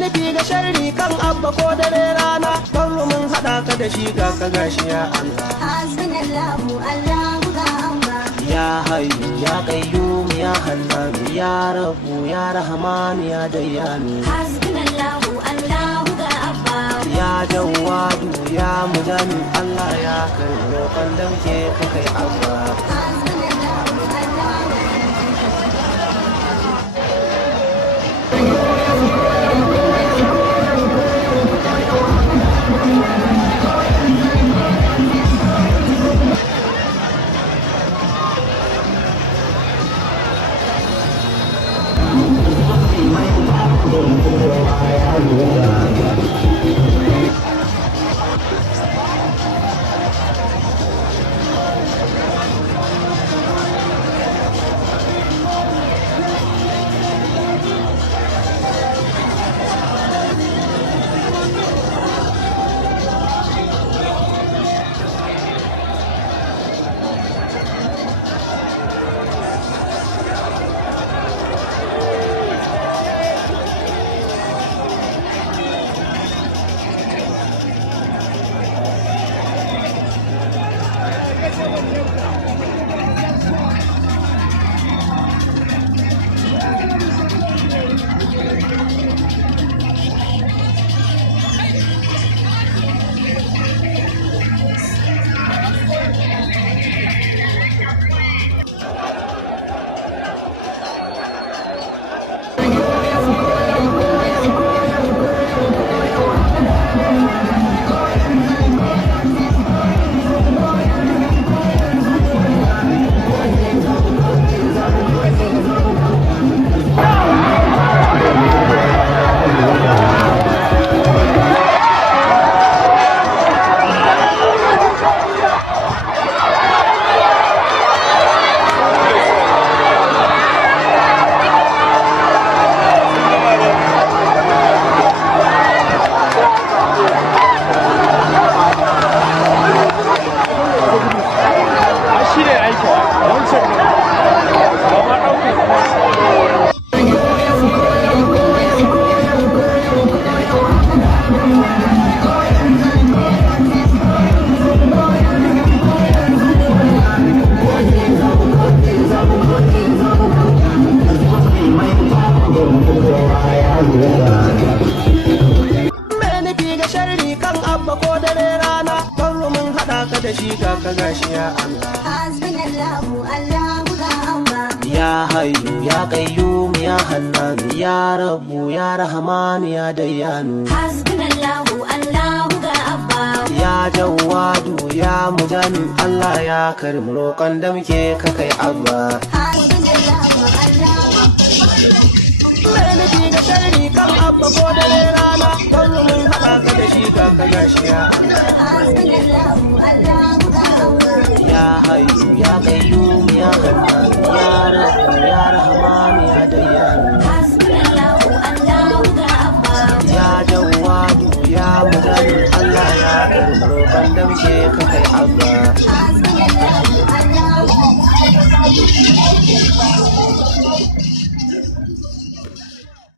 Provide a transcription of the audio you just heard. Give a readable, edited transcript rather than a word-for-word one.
nufi ga sharri kan abba ko dare rana kan mun haɗa ka da shi ga ka gashi ya Allah. Hasbunallahu Allahu ga Allah. Ya hayyu ya qayyum ya hannan ya rabbu ya rahman ya dayyanu. Hasbunallahu Allahu ga Abba. Ya jawadu ya mujani Allah ya karɓi roƙon da muke ka kai abba. Hasbunallahu Allahu. da shi ga ka gashi ya Allah. Hasbunallahu Allahu ga Allah. Ya hayyu ya qayyum ya hannan ya rabbu ya rahman ya dayyanu. Hasbunallahu Allahu ga Abba. Ya jawadu ya mujani Allah ya karɓi roƙon da muke ka kai abba. Hasbunallahu Allahu. Mai nufi ga sharri kan abba ko dare rana kan mun haɗa ka da shi ga ka gashi ya Allah. Hasbunallahu Allahu ga Allah. Ya hayyu ya qayyum ya hannan ya rabbu ya rahman ya dayyanu. Hasbunallahu Allahu ga Abba. Ya jawadu ya mujani Allah ya karɓi roƙon da muke ka kai abba. Hasbunallahu Allahu.